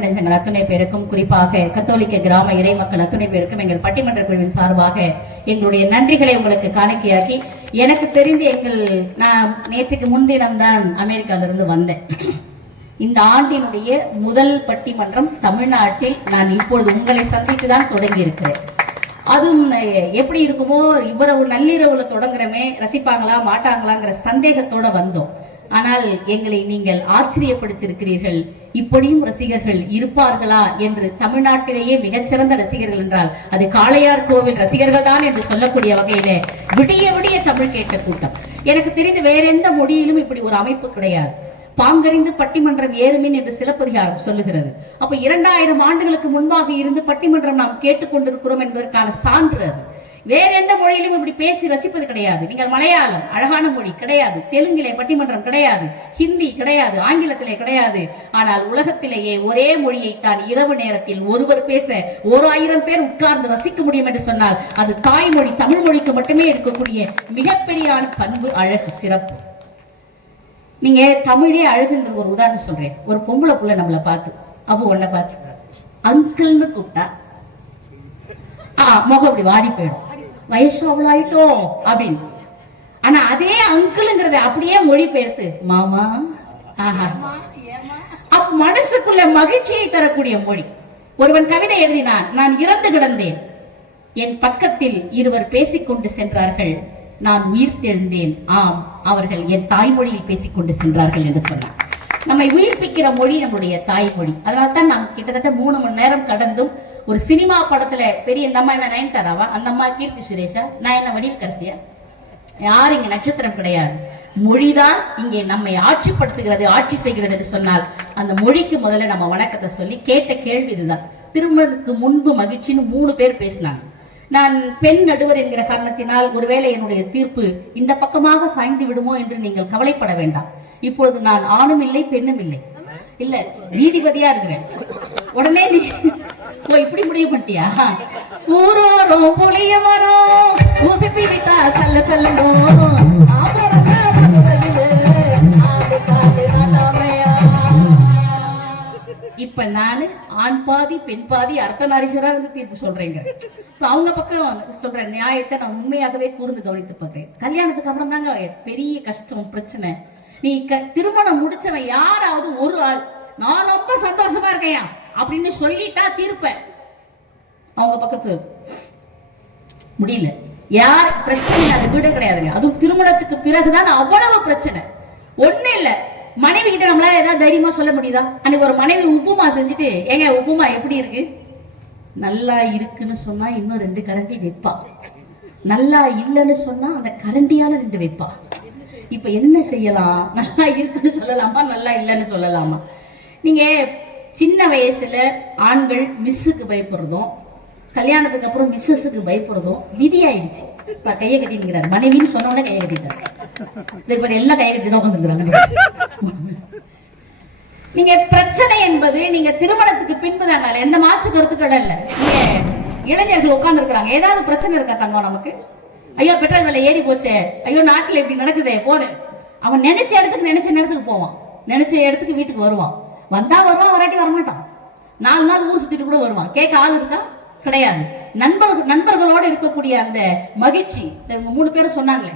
அன்பு நெஞ்சங்கள் அத்துணை பேருக்கும், குறிப்பாக கத்தோலிக்க கிராம இறை மக்கள் அத்துணை பேருக்கும் எங்கள் பட்டிமன்ற குழுவின் சார்பாக எங்களுடைய நன்றிகளை உங்களுக்கு காணிக்கையாக்கி, எனக்கு தெரிந்து நான் நேற்றுக்கு முன்தினம்தான் அமெரிக்காவிலிருந்து வந்தேன். இந்த ஆண்டினுடைய முதல் பட்டிமன்றம் தமிழ்நாட்டில் நான் இப்பொழுது உங்களை சந்தித்துதான் தொடங்கி இருக்கிறேன். அதுவும் எப்படி இருக்குமோ, இவ்வளவு நள்ளிரவுல தொடங்குறமே, ரசிப்பாங்களா மாட்டாங்களாங்கிற சந்தேகத்தோட வந்தோம். ஆனால் எங்களை நீங்கள் ஆச்சரியப்படுத்தியிருக்கிறீர்கள். இப்படியும் ரசிகர்கள் இருப்பார்களா என்று. தமிழ்நாட்டிலேயே மிகச்சிறந்த ரசிகர்கள் என்றால் அது காளையார் கோவில் ரசிகர்கள் தான் என்று சொல்லக்கூடிய வகையிலே விடிய விடிய தமிழ் கேட்ட கூட்டம். எனக்கு தெரிந்து வேற எந்த மொழியிலும் இப்படி ஒரு அமைப்பு கிடையாது. பாங்கறிந்து பட்டிமன்றம் ஏறுமின் என்று சிலப்பதிகாரம் சொல்லுகிறது. அப்ப 2000 ஆண்டுகளுக்கு முன்பாக இருந்து பட்டிமன்றம் நாம் கேட்டுக்கொண்டிருக்கிறோம் என்பதற்கான சான்று அது. வேற எந்த மொழியிலும் இப்படி பேசி ரசிப்பது கிடையாது. நீங்கள் மலையாளம் அழகான மொழி கிடையாது, தெலுங்கிலே பட்டிமன்றம் கிடையாது, ஹிந்தி கிடையாது, ஆங்கிலத்திலே கிடையாது. ஆனால் உலகத்திலேயே ஒரே மொழியை தான் இரவு நேரத்தில் ஒருவர் பேச 1000 பேர் உட்கார்ந்து ரசிக்க முடியும் என்று சொன்னால் அது தாய்மொழி தமிழ் மொழிக்கு மட்டுமே இருக்கக்கூடிய மிகப்பெரிய பண்பு, அழகு, சிறப்பு. நீங்க தமிழே அழகுங்கிற ஒரு உதாரணம் சொல்றேன். ஒரு பொம்பளை புள்ள நம்மளை பார்த்து, அப்போ உன்னை பார்த்து அங்கிள்னு கூப்பிட்டா முகம் அப்படி வாடி போயிடும், வயசு அவ்வளவு ஆயிட்டோம் அப்படின்னு. ஆனா அதே அங்கிள்ங்கிறத அப்படியே மொழி பெயர்த்து மாமா, அப்ப மனசுக்குள்ள மகிழ்ச்சியை தரக்கூடிய மொழி. ஒருவன் கவிதை எழுதினான், நான் இறந்து கிடந்தேன், என் பக்கத்தில் இருவர் பேசிக்கொண்டு சென்றார்கள், நான் உயிர் தெழுந்தேன், ஆம் அவர்கள் என் தாய்மொழியில் பேசிக்கொண்டு சென்றார்கள் என்று சொன்னார். நம்மை உயிர்ப்பிக்கிற மொழி நம்முடைய தாய்மொழி. அதனால்தான் நாம் கிட்டத்தட்ட 3 மணி நேரம் கடந்தும் ஒரு சினிமா படத்துல பெரிய இந்த அம்மா என்ன நயன்தாராவா, அந்த அம்மா கீர்த்தி சுரேஷா, நான் என்ன வடிவக்கரசியா, யார் இங்க நட்சத்திரம் கிடையாது. மொழிதான் இங்கே நம்மை ஆட்சிப்படுத்துகிறது, ஆட்சி செய்கிறது என்று சொன்னால் அந்த மொழிக்கு முதல்ல நம்ம வணக்கத்தை சொல்லி கேட்ட கேள்வி இதுதான். திருமணத்துக்கு முன்பு மகிழ்ச்சின்னு 3 பேர் பேசினாங்க. நான் பெண் நடுவர் என்கிற காரணத்தினால் ஒருவேளை என்னுடைய தீர்ப்பு இந்த பக்கமாக சாய்ந்து விடுமோ என்று நீங்கள் கவலைப்பட வேண்டாம். இப்பொழுது நான் ஆணும் இல்லை பெண்ணும் இல்லை, இல்ல நீதிபதியா இருக்கிறேன். உடனே நீ இப்படி முடிவு பண்ணிட்டியா, ஊரோரும் புளிய மரம் ஊசிப்பி விட்டா சல்ல சல்லோ. இப்ப நானு ஆண் பாதி பெண் பாதி அர்த்தநாரீஸ்வரா வந்து தீர்ப்பு சொல்றேங்க. அவங்க பக்கம் சொல்ற நியாயத்தை நான் உண்மையாகவே கூர்ந்து கவனித்து பார்க்கிறேன். கல்யாணத்துக்கு அப்புறம் தாங்க பெரிய கஷ்டம், பிரச்சனை. நீ திருமணம் முடிச்சவன் யாராவது ஒரு ஆள் நான் ரொம்ப சந்தோஷமா இருக்கேன் அப்படின்னு சொல்லிட்டா தீர்ப்பேன், அவங்க பக்கத்து முடியல. யார் பிரச்சனை அது வீட கிடையாதுங்க. அதுவும் திருமணத்துக்கு பிறகுதான் அவ்வளவு பிரச்சனை. ஒண்ணு இல்ல, மனைவி கிட்ட நம்மளால ஏதாவது தைரியமா சொல்ல முடியுதா? அன்னைக்கு ஒரு மனைவி உப்புமா செஞ்சுட்டு, ஏங்க உப்புமா எப்படி இருக்கு, நல்லா இருக்குன்னு சொன்னா இன்னும் 2 கரண்டி வைப்பா, நல்லா இல்லைன்னு சொன்னா அந்த கரண்டியால 2 வைப்பா. இப்ப என்ன செய்யலாம்? நல்லா இருக்குன்னு சொல்லலாமா, நல்லா இல்லைன்னு சொல்லலாமா? நீங்க சின்ன வயசுல ஆண்கள் மிஸ்ஸுக்கு பயப்படுறதும், கல்யாணத்துக்கு அப்புறம் மிஸ்ஸஸுக்கு பயப்படுறதும் விதி ஆயிடுச்சு. இப்ப கையை கட்டிங்கிறார், மனைவின்னு சொன்னோட கையை கட்டிட்டார். எல்லாம் கையை கட்டி தான் உட்காந்துருக்காங்க. நீங்க பிரச்சனை என்பது நீங்க திருமணத்துக்கு பின்பு தான், எந்த மாற்று கருத்துக்கள் இல்ல. இளைஞர்கள் உட்கார்ந்து இருக்கிறாங்க, ஏதாவது பிரச்சனை இருக்கா தங்கம் நமக்கு? ஐயோ பெட்ரோல் விலை ஏறி போச்சே, ஐயோ நாட்டுல இப்படி நடக்குதே போது. அவன் நினைச்ச இடத்துக்கு நினைச்ச நேரத்துக்கு போவான், நினைச்ச இடத்துக்கு வீட்டுக்கு வருவான். வந்தா வருவான், வராட்டி வரமாட்டான். 4 நாள் ஊர் சுத்திட்டு கூட வருவான். கேட்க ஆள் இருக்கா? கிடையாது. நண்பர்களோடு இருக்கக்கூடிய அந்த மகிழ்ச்சி. இவங்க 3 பேரும் சொன்னாங்களே,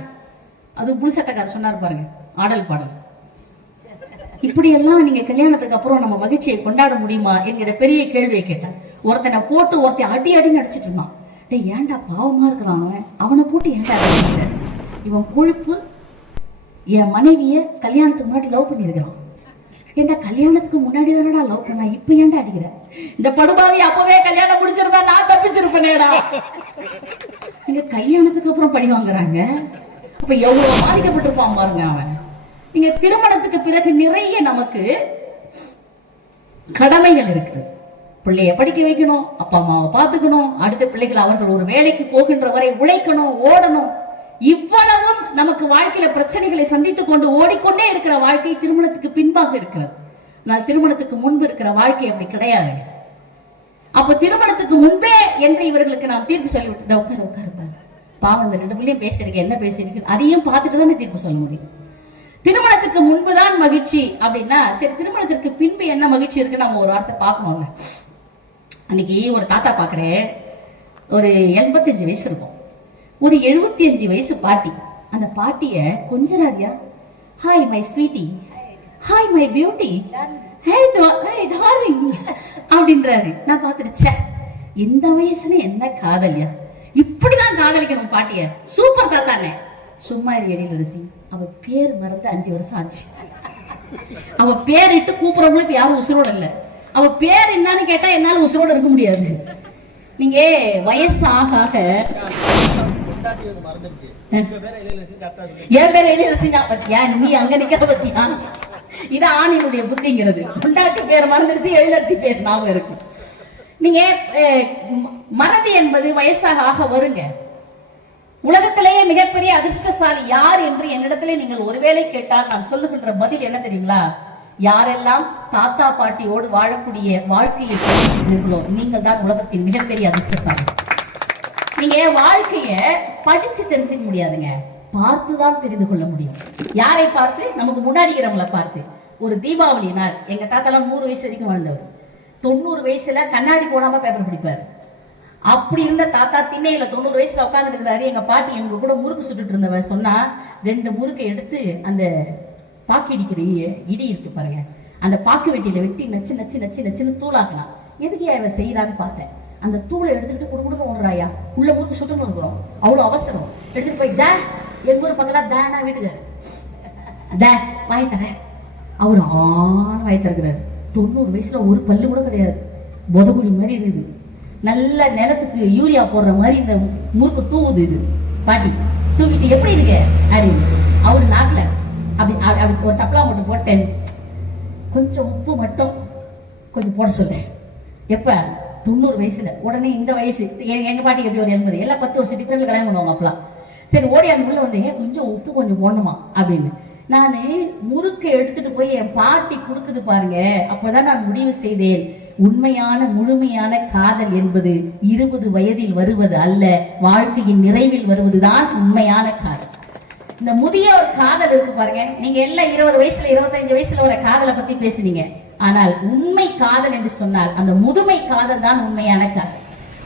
அது புளிசட்டக்காரர் சொன்னார் பாருங்க, ஆடல் பாடல். இப்படி எல்லாம் நீங்க கல்யாணத்துக்கு அப்புறம் நம்ம மகிழ்ச்சியை கொண்டாட முடியுமா என்கிற பெரிய கேள்வியை கேட்டார். ஒருத்தனை போட்டு ஒருத்தன் அடி அடி நடிச்சிட்டு இருந்தான். டேய் ஏன்டா பாவமா இருக்கிறான் அவனை போட்டு ஏன்டா அடிச்சிட்ட? இவன் கொழுப்பு என் மனைவிய கல்யாணத்துக்கு முன்னாடி லவ் பண்ணிருக்கிறான். ஏன்டா கல்யாணத்துக்கு முன்னாடி தானடா லவ் பண்ணா, இப்ப ஏன்டா அடிக்கிற? இந்த படுபாவி அப்பவே கல்யாணம் முடிச்சிருந்தா நான் தப்பிச்சிருப்பேனேடா. நீங்க கல்யாணத்துக்கு அப்புறம் பழி வாங்குறாங்க. அப்ப எவ்வளவு பாதிக்கப்பட்டிருப்பான் பாருங்க அவன். நீங்க திருமணத்துக்கு பிறகு நிறைய நமக்கு கடமைகள் இருக்கு. பிள்ளைய படிக்க வைக்கணும், அப்பா அம்மாவை பார்த்துக்கணும், அடுத்த பிள்ளைகள் அவர்கள் ஒரு வேலைக்கு போகின்ற வரை உழைக்கணும், ஓடணும். இவ்வளவும் நமக்கு வாழ்க்கையில பிரச்சனைகளை சந்தித்துக் கொண்டு ஓடிக்கொண்டே இருக்கிற வாழ்க்கை திருமணத்துக்கு பின்பாக இருக்கிறது. ஆனால் திருமணத்துக்கு முன்பு இருக்கிற வாழ்க்கை அப்படி கிடையாது. அப்ப திருமணத்துக்கு முன்பே என்று இவர்களுக்கு நாம் தீர்ப்பு சொல்லிவிட்டு உட்காருப்பாங்க. பாவம் இந்த 2 பிள்ளையும் பேசியிருக்கேன், என்ன பேசியிருக்கேன் அதையும் பார்த்துட்டு தானே தீர்ப்பு சொல்ல முடியும். திருமணத்துக்கு முன்புதான் மகிழ்ச்சி அப்படின்னா சரி, திருமணத்திற்கு பின்பு என்ன மகிழ்ச்சி இருக்கு நம்ம ஒரு வார்த்தை பார்க்கணும்ல. அன்னைக்கு ஒரு தாத்தா பாக்குறேன், ஒரு 85 வயசு இருக்கும், ஒரு 75 வயசு பாட்டி. அந்த பாட்டிய கொஞ்சராதியா, hi my sweetie, hi my beauty, hi darling அப்படின்றாரு. நான் பார்த்துருச்சேன், இந்த வயசுல என்ன காதலியா, இப்படிதான் காதலிக்கணும் பாட்டிய. சூப்பர் தாத்தானே. சும்மா எழிலரசி, அவ பேர் மறந்து 5 வருஷம் ஆச்சு. அவ பேர் இட்டு கூப்பிடறவங்களுக்கு யாரும் உசுரோட இல்ல. அவ பேர் என்னன்னு கேட்டா என்னால உசுரோட இருக்க முடியாது. நீங்க வயசு ஆக ஆக என் பேர் எழிலரசி பத்தியா, நீ அங்க நிக்கிற பத்தியா, இது ஆணினுடைய புத்திங்கிறது. பொண்டாட்டி பேர் மறந்துடுச்சு, எழிலரசி பேர் ஞாபகம் இருக்கு. நீங்க மறதி என்பது வயசாக ஆக வருங்க. உலகத்திலேயே மிகப்பெரிய அதிர்ஷ்டசாலி யார் என்று என்னிடத்திலே நீங்கள் ஒருவேளை கேட்டால் நான் சொல்லுகின்ற பதில் என்ன தெரியுங்களா? யாரெல்லாம் தாத்தா பாட்டியோடு வாழக்கூடிய வாழ்க்கையை நீங்கள் தான் உலகத்தின் மிகப்பெரிய அதிர்ஷ்டசாலி. நீங்க வாழ்க்கைய படிச்சு தெரிஞ்சுக்க முடியாதுங்க, பார்த்துதான் தெரிந்து கொள்ள முடியும். யாரை பார்த்து? நமக்கு முன்னாடி இருக்கிறவங்களை பார்த்து. ஒரு தீபாவளி நாள், எங்க தாத்தாலாம் 100 வயசு வரைக்கும் வாழ்ந்தவர். 90 வயசுல கண்ணாடி போடாம பேப்பர் பிடிப்பாரு. அப்படி இருந்த தாத்தா திண்ணையில 90 வயசுல உட்கார்ந்து இருக்கிறாரு. எங்க பாட்டி எங்க கூட முறுக்கு சுட்டுட்டு இருந்தவ சொன்னா, 2 முறுக்கை எடுத்து அந்த பாக்கு இடிக்கிற இடி இருக்கு பாருங்க, அந்த பாக்கு வெட்டியில வெட்டி நச்சு நச்சு நச்சு நச்சுன்னு தூளாக்கலாம். எதுக்கு இவ செய்யறான்னு பார்த்தேன். அந்த தூளை எடுத்துக்கிட்டு குடுக்குடுக்க ஓடுறாயா, உள்ள முறுக்கு சுட்டுன்னு இருக்கிறோம், அவ்வளவு அவசரம். எடுத்துட்டு போய் த எங்க ஊர் பக்கலா தானா வீட்டுக்கு த வாய் தர. அவரு ஆன வாய் திறக்கிறாரு. 90 வயசுல ஒரு பல்லு கூட கிடையாது, பொதகுடி மாதிரி இருக்குது. நல்ல நிலத்துக்கு யூரியா போடுற மாதிரி இந்த முறுக்கு தூவுது. இது பாட்டி தூவிட்டு எப்படி இருக்கு அப்படின்னு அவரு நாக்குல அப்படி அப்படி ஒரு சப்பலா மட்டும் போட்டேன். கொஞ்சம் உப்பு மட்டும் கொஞ்சம் போட சொல்றேன். எப்ப 90 வயசுல. உடனே இந்த வயசு எங்க பாட்டிக்கு எப்படி ஒரு 80, எல்லாம் 10 வருஷம் டிஃபரெண்ட்ல கல்யாணம் பண்ணுவாங்க அப்பலாம். சரி ஓடி அந்த உள்ள வந்து கொஞ்சம் உப்பு கொஞ்சம் போடணுமா அப்படின்னு நான் முறுக்கை எடுத்துட்டு போய் என் பாட்டி கொடுக்குது பாருங்க. அப்பதான் நான் முடிவு செய்தேன், உண்மையான முழுமையான காதல் என்பது 20 வயதில் வருவது அல்ல, வாழ்க்கையின் நிறைவில் வருவதுதான் உண்மையான காதல். இந்த முதிய ஒரு காதல் இருக்கு பாருங்க. நீங்க எல்லாம் 20 வயசுல 25 வயசுல ஒரு காதலை பத்தி பேசுனீங்க. ஆனால் உண்மை காதல் என்று சொன்னால் அந்த முதுமை காதல் தான் உண்மையான காதல்.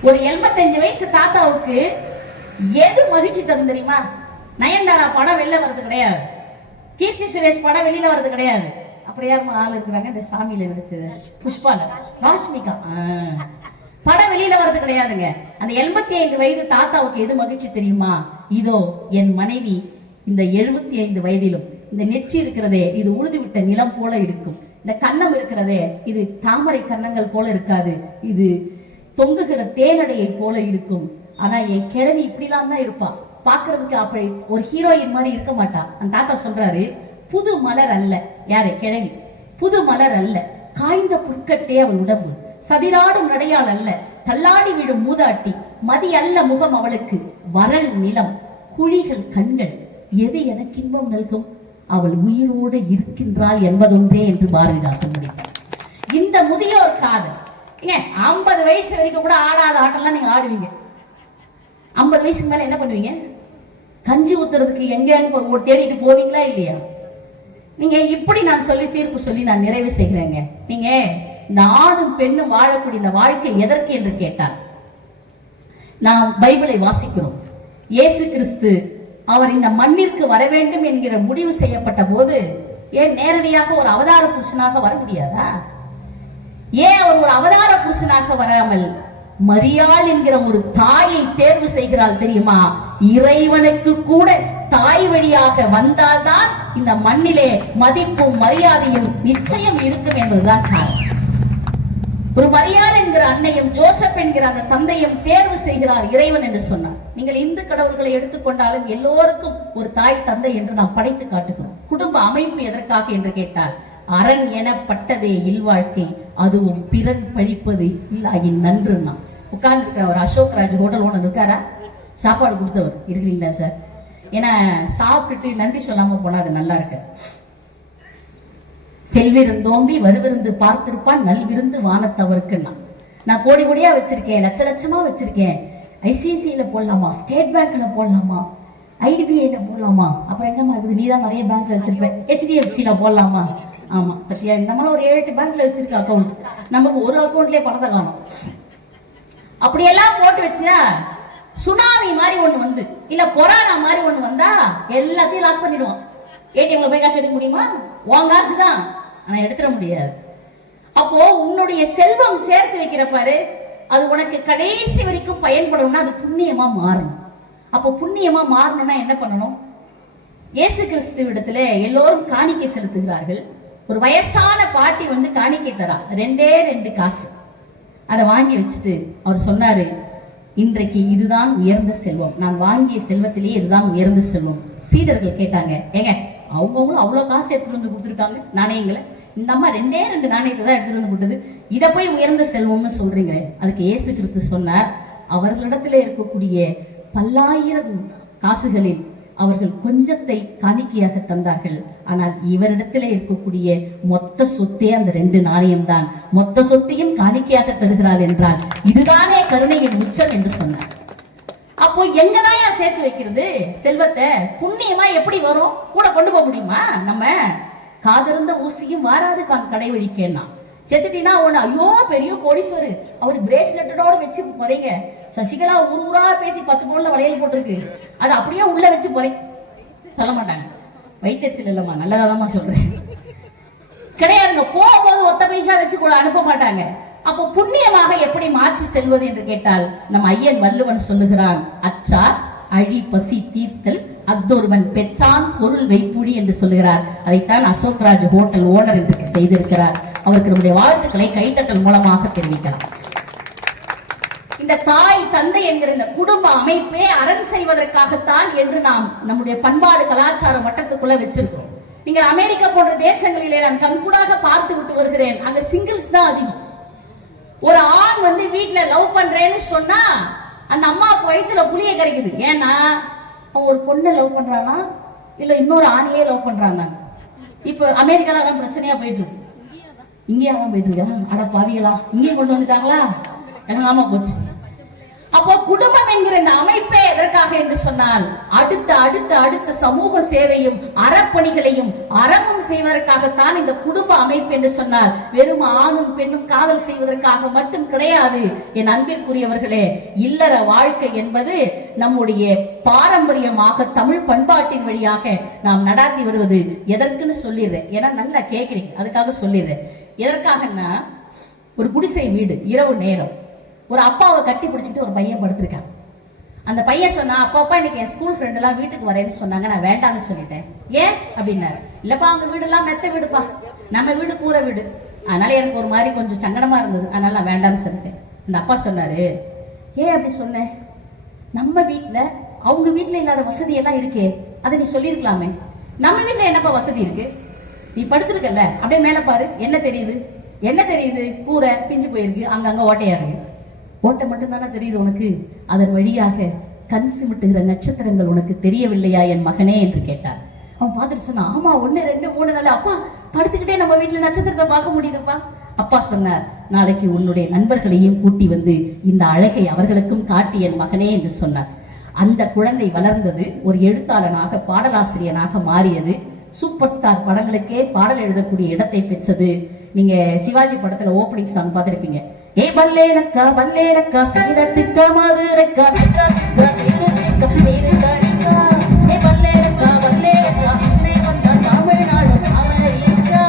ஒரு 85 வயசு தாத்தாவுக்கு எது மகிழ்ச்சி தரும் தெரியுமா? நயன்தாரா படம் வெளில வர்றது கிடையாது, கீர்த்தி சுரேஷ் படம் வெளியில வர்றது கிடையாது. அப்புறம் யாருமா ஆள் இருக்கிறாங்க இந்த சாமியில நடிச்சது, புஷ்பால, ராஷ்மிகா படம் வெளியில வர்றது கிடையாதுங்க. அந்த 85 வயது தாத்தாவுக்கு எது மகிழ்ச்சி தெரியுமா? இதோ என் மனைவி இந்த 75 வயதிலும் இந்த நெச்சி இருக்கிறதே இது உழுது விட்ட நிலம் போல இருக்கும், இந்த கன்னம் இருக்கிறதே இது தாமரை கன்னங்கள் போல இருக்காது, இது தொங்குகிற தேனடையை போல இருக்கும். ஆனா என் கிழவி இப்படிலாம் தான் இருப்பா, பாக்குறதுக்கு அப்படி ஒரு ஹீரோயின் மாதிரி இருக்க மாட்டா. அந்த தாத்தா சொல்றாரு, புது மலர் அல்ல, யாரு கிழவி, புது மலர் அல்ல, காய்ந்த புற்கட்டே அவள் உடம்பு, சதிராடும் நடையாள் அல்ல, தள்ளாடி விடும் மூதாட்டி, மதி அல்ல முகம் அவளுக்கு, வரல் நிலம், குழிகள் கண்கள், எது எனக்கு இன்பம் நல்கும், அவள் உயிரோடு இருக்கின்றாள் என்பதொன்றே என்று பாரதிதாசன் முடித்தார். இந்த முதியோர் காதல் 50 வயசு வரைக்கும் கூட ஆடாத ஆட்டம்லாம் நீங்க ஆடுவீங்க. 50 வயசுக்கு மேல என்ன பண்ணுவீங்க? கஞ்சி ஊத்துறதுக்கு எங்கன்னு தேடிட்டு போவீங்களா இல்லையா? நீங்க இப்படி நான் சொல்லி தீர்ப்பு சொல்லி நான் நிறைவு செய்கிறேங்க. நீங்க இந்த ஆணும் பெண்ணும் வாழக்கூடிய இந்த வாழ்க்கை எதற்கு என்று கேட்டால், நாம் பைபிளை வாசிக்கிறோம். இயேசு கிறிஸ்து அவர் இந்த மண்ணிற்கு வர வேண்டும் என்கிற முடிவு செய்யப்பட்ட போது ஏன் நேரடியாக ஒரு அவதார புருஷனாக வர முடியாதா? ஏன் அவர் ஒரு அவதார புருஷனாக வராமல் மரியாள் என்கிற ஒரு தாயை தேர்வு செய்கிறாள் தெரியுமா? இறைவனுக்கு கூட தாய் வழியாக வந்தால்தான் இந்த மண்ணிலே மதிப்பும் மரியாதையும் நிச்சயம் இருக்கும் என்பதுதான் காரணம். ஒரு மரியாள் என்கிற அன்னையும் ஜோசப் என்கிற அந்த தந்தையும் தேர்வு செய்கிறார் இறைவன் என்று சொன்னார். நீங்கள் இந்து கடவுள்களை எடுத்துக்கொண்டாலும் எல்லோருக்கும் ஒரு தாய் தந்தை என்று நாம் படைத்து காட்டுகிறோம். குடும்ப அமைப்பு எதற்காக என்று கேட்டால், அரண் எனப்பட்டதே இல்வாழ்க்கை, அதுவும் பிறன் பழிப்பது இல்லாயின் நன்றுன்னா. உட்கார்ந்து இருக்கிற ஒரு அசோக் ராஜ் ஹோட்டல் ஓனர் இருக்காரா? சாப்பாடு கொடுத்தவர் இருக்கிறீங்களா சார்? ஏன்னா சாப்பிட்டுட்டு நன்றி சொல்லாம போனா அது நல்லா இருக்கு. செல்விருந்தோம்பி வருவிருந்து பார்த்திருப்பான் நல்விருந்து வானத்தவருக்குன்னா. நான் கோடி கோடியா வச்சிருக்கேன், லட்ச லட்சமா வச்சிருக்கேன், ஐசிஐசியில போடலாமா, ஸ்டேட் பேங்க்ல போடலாமா, IDBIல போடலாமா? அப்புறம் எங்கம்மா இருக்குது, நீ தான் நிறைய பேங்க்ல வச்சிருப்ப, HDFCல போடலாமா? ஆமா பத்தியா, இந்த மாதிரி ஒரு 7-8 பேங்க்ல வச்சிருக்க அக்கௌண்ட், நமக்கு ஒரு அக்கௌண்ட்லயே பணத்தை காணும். அப்படியெல்லாம் போட்டு வச்சா சுனாமி மாதிரி ஒண்ணு வந்து, இல்ல கொரோனா மாதிரி ஒண்ணு வந்தா எல்லாத்தையும் லாக் பண்ணிடுவான். ATMல போய் காசு எடுக்க முடியுமா? உன் காசு தான், ஆனா எடுத்துட முடியாது. அப்போ உன்னுடைய செல்வம் சேர்த்து வைக்கிற பாரு, அது உனக்கு கடைசி வரைக்கும் பயன்படும்னா அது புண்ணியமா மாறணும். அப்போ புண்ணியமா மாறணும்னா என்ன பண்ணணும்? இயேசு கிறிஸ்துவிடத்துல எல்லோரும் காணிக்கை செலுத்துகிறார்கள். ஒரு வயசான பாட்டி வந்து காணிக்கை தரா, 2 காசு. அதை வாங்கி வச்சுட்டு அவர் சொன்னாரு, இன்றைக்கு இதுதான் உயர்ந்த செல்வம், நான் வாங்கிய செல்வத்திலேயே இதுதான் உயர்ந்த செல்வம். சீடர்கள் கேட்டாங்க, ஏங்க அவங்களும் அவ்வளவு காசு எடுத்துட்டு வந்து கொடுத்துருக்காங்க நாணயங்களை, இந்த அம்மா 2 நாணயத்தை தான் எடுத்துட்டு வந்து கொடுத்தது, இதை போய் உயர்ந்த செல்வம்னு சொல்றீங்களே? அதுக்கு இயேசு கிறிஸ்து சொன்னார், அவர்களிடத்துல இருக்கக்கூடிய பல்லாயிரம் காசுகளில் அவர்கள் கொஞ்சத்தை காணிக்கையாக தந்தார்கள், ஆனால் இவரிடத்துல இருக்கக்கூடிய மொத்த சொத்தே அந்த 2 நாணயம் தான். மொத்த சொத்தையும் காணிக்கையாக தருகிறார் என்றால் இதுதானே கருணையின் உச்சம் என்று சொன்னார். அப்போ எங்கதான் சேர்த்து வைக்கிறது செல்வத்தை? புண்ணியமா எப்படி வரும்? கூட கொண்டு போக முடியுமா? நம்ம காதிருந்த ஊசியும் வாராது கடை வழிக்கேன்னா, செத்துட்டினா ஒண்ணு, ஐயோ பெரிய கோடீஸ்வரு, அவர் பிரேஸ்லெட்டோட வச்சு புதைங்க. சசிகலா ஊரா பேசி 10 பவுன்ல வளையல் போட்டிருக்கு, அது அப்படியே உள்ள வச்சு புதை சொல்ல மாட்டாங்க. வைத்தறிச்சல் இல்லம்மா, நல்லதாதாம்மா சொல்றேன், கிடையாதுங்க. போகும்போது ஒத்த பைசா வச்சு கூட அனுப்ப மாட்டாங்க. அப்போ புண்ணியமாக எப்படி மாற்றி செல்வது என்று கேட்டால், நம் ஐயன் வள்ளுவன் சொல்லுகிறான், அச்சார் அழி பசி தீர்த்தல் அக்தொருவன் பெற்றான் பொருள் வைப்புழி என்று சொல்லுகிறார். அதைத்தான் அசோக்ராஜ் ஹோட்டல் ஓனர் என்று செய்திருக்கிறார். அவருக்கு நம்முடைய வாழ்த்துக்களை கைத்தட்டல் மூலமாக தெரிவிக்கலாம். இந்த தாய் தந்தை என்கிற இந்த குடும்ப அமைப்பே அரண் செய்வதற்காகத்தான் என்று நாம் நம்முடைய பண்பாடு கலாச்சார வட்டத்துக்குள்ள வச்சிருக்கிறோம். நீங்கள் அமெரிக்கா போன்ற தேசங்களிலே நான் கண்கூடாக பார்த்து விட்டு வருகிறேன், அங்க சிங்கிள்ஸ் தான் அதிகம். ஒரு ஆண் வந்து வீட்டுல லவ் பண்றேன்னு சொன்னா அந்த அம்மாவுக்கு வயிற்றுல புளிய கரைக்குது. ஏன்னா அவன் ஒரு பொண்ணை லவ் பண்றானா இல்ல இன்னொரு ஆணையே லவ் பண்றாங்க. இப்ப அமெரிக்கால எல்லாம் பிரச்சனையா போயிட்டு இருக்கு, இங்கேயாதான் போயிட்டு இருக்கா? அட பாவிகளா, இங்கேயும் கொண்டு வந்துட்டாங்களா? ஆமா போச்சு. அப்போ குடும்பம் என்கிற இந்த அமைப்பே எதற்காக என்று சொன்னால், அடுத்த அடுத்த அடுத்த சமூக சேவையும் அறப்பணிகளையும் அறமும் செய்வதற்காகத்தான் இந்த குடும்ப அமைப்பு என்று சொன்னால், வெறும் ஆணும் பெண்ணும் காதல் செய்வதற்காக மட்டும் கிடையாது. என் அன்பிற்குரியவர்களே, இல்லற வாழ்க்கை என்பது நம்முடைய பாரம்பரியமாக தமிழ் பண்பாட்டின் வழியாக நாம் நடாத்தி வருவது. எதற்குன்னு சொல்லிடுறேன், ஏன்னா நல்லா கேட்குறீங்க, அதுக்காக சொல்லிடுறேன். எதற்காகன்னா, ஒரு குடிசை வீடு, இரவு நேரம், ஒரு அப்பாவை கட்டி பிடிச்சிட்டு ஒரு பையன் படுத்திருக்கான். அந்த பையன் சொன்னா, அப்பா இன்னைக்கு என் ஸ்கூல் ஃப்ரெண்ட் எல்லாம் வீட்டுக்கு வரேன்னு சொன்னாங்க, நான் வேண்டான்னு சொல்லிட்டேன். ஏன் அப்படின்னாரு. இல்லப்பா அவங்க வீடு எல்லாம் மெத்த வீடுப்பா, நம்ம வீடு கூரை வீடு, அதனால எனக்கு ஒரு மாதிரி கொஞ்சம் சங்கடமா இருந்தது, அதனால நான் வேண்டான்னு சொல்லிட்டேன். அந்த அப்பா சொன்னாரு, ஏன் அப்படி சொன்னேன்? நம்ம வீட்டுல அவங்க வீட்டுல இல்லாத வசதி எல்லாம் இருக்கே, அதை நீ சொல்லியிருக்கலாமே. நம்ம வீட்டுல என்னப்பா வசதி இருக்கு? நீ படுத்திருக்கல, அப்படியே மேல பாரு, என்ன தெரியுது? என்ன தெரியுது? கூரை பிஞ்சு போயிருக்கு, அங்கங்க ஓட்டையா இருக்கு. ஓட்டை மட்டும் தானே தெரியுது உனக்கு? அதன் வழியாக கண் சிமிட்டுகிற நட்சத்திரங்கள் உனக்கு தெரியவில்லையா என் மகனே என்று கேட்டார். அவன் பார்த்துட்டு சொன்னா, ஆமா 1 2 3 நாள் அப்பா படுத்துக்கிட்டே நம்ம வீட்டுல நட்சத்திரத்தை பார்க்க முடியுதுப்பா. அப்பா சொன்னார், நாளைக்கு உன்னுடைய நண்பர்களையும் கூட்டி வந்து இந்த அழகை அவர்களுக்கும் காட்டி என் மகனே என்று சொன்னார். அந்த குழந்தை வளர்ந்தது, ஒரு எழுத்தாளனாக பாடலாசிரியனாக மாறியது, சூப்பர் ஸ்டார் படங்களுக்கே பாடல் எழுதக்கூடிய இடத்தை பெற்றது. நீங்க சிவாஜி படத்துல ஓப்பனிங் சாங் பார்த்திருப்பீங்க. ஏ பல்லேலக்கா பல்லேலக்கா சீரத்துக்கா மதுரைக்கா மெட்ராஸுக்கா திருச்சிக்கா நீருக்கா ஏ பல்லேலக்கா பல்லேலக்கா அன்னை வந்தா தமிழ்நாடு அமெரிக்கா.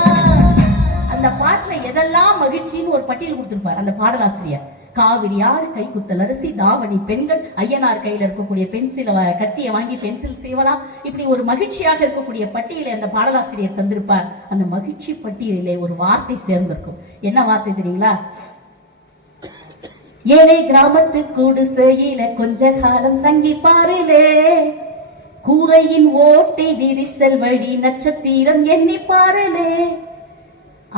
அந்த பாட்டுல எதெல்லாம் மகிழ்ச்சின்னு ஒரு பட்டியல் கொடுத்திருப்பார் அந்த பாடலாசிரியர். காவிரி ஆறு, கைக்குத்தல் அரிசி, தாவணி பெண்கள், ஐயனார் கையில இருக்கக்கூடிய பென்சில கத்தியை வாங்கி பென்சில் செய்வலாம், இப்படி ஒரு மகிழ்ச்சியாக இருக்கக்கூடிய பட்டியலை அந்த பாடலாசிரியர் தந்திருப்பார். அந்த மகிழ்ச்சி பட்டியலிலே ஒரு வார்த்தை சேர்ந்திருக்கும். என்ன வார்த்தை தெரியுங்களா? ஏழை கிராமத்து குடிசையில கொஞ்ச காலம் தங்கி பாருலே, கூரையின் ஓட்டை விரிசல் வழி நட்சத்திரம் எண்ணி பாருலே.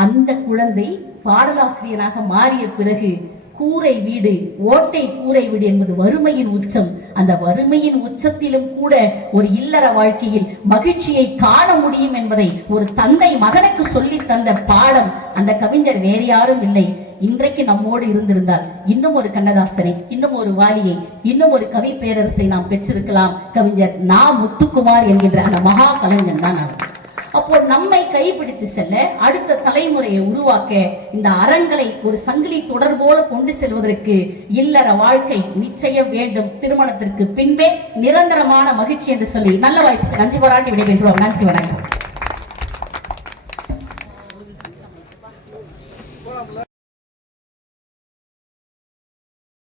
அந்த குழந்தை பாடலாசிரியராக மாறிய பிறகு கூரை வீடு, ஓட்டை கூரை வீடு என்பது வறுமையின் உச்சம். அந்த வறுமையின் உச்சத்திலும் கூட ஒரு இல்லற வாழ்க்கையில் மகிழ்ச்சியை காண முடியும் என்பதை ஒரு தந்தை மகனுக்கு சொல்லி தந்த பாடம் அந்த கவிஞர் வேறு யாரும் இல்லை, இன்றைக்கு நம்மோடு இருந்திருந்தால் இன்னும் ஒரு கண்ணதாசனை, இன்னும் ஒரு வாலியை, இன்னும் ஒரு கவி பேரரசை நாம் பெற்றிருக்கலாம். கவிஞர் நா. முத்துக்குமார் என்கின்ற அந்த மகா கலைஞன் தான் அவர். அப்போ நம்மை கைப்பிடித்து செல்ல, அடுத்த தலைமுறையை உருவாக்க, இந்த அறங்களை ஒரு சங்கிலி தொடர் போல கொண்டு செல்வதற்கு இல்லற வாழ்க்கை நிச்சயம் வேண்டும். திருமணத்திற்கு பின்பே நிரந்தரமான மகிழ்ச்சி என்று சொல்லி நல்ல வாய்ப்புக்கு நன்றி பாராட்டி விடைபெறுவோம். நன்றி, வணக்கம்.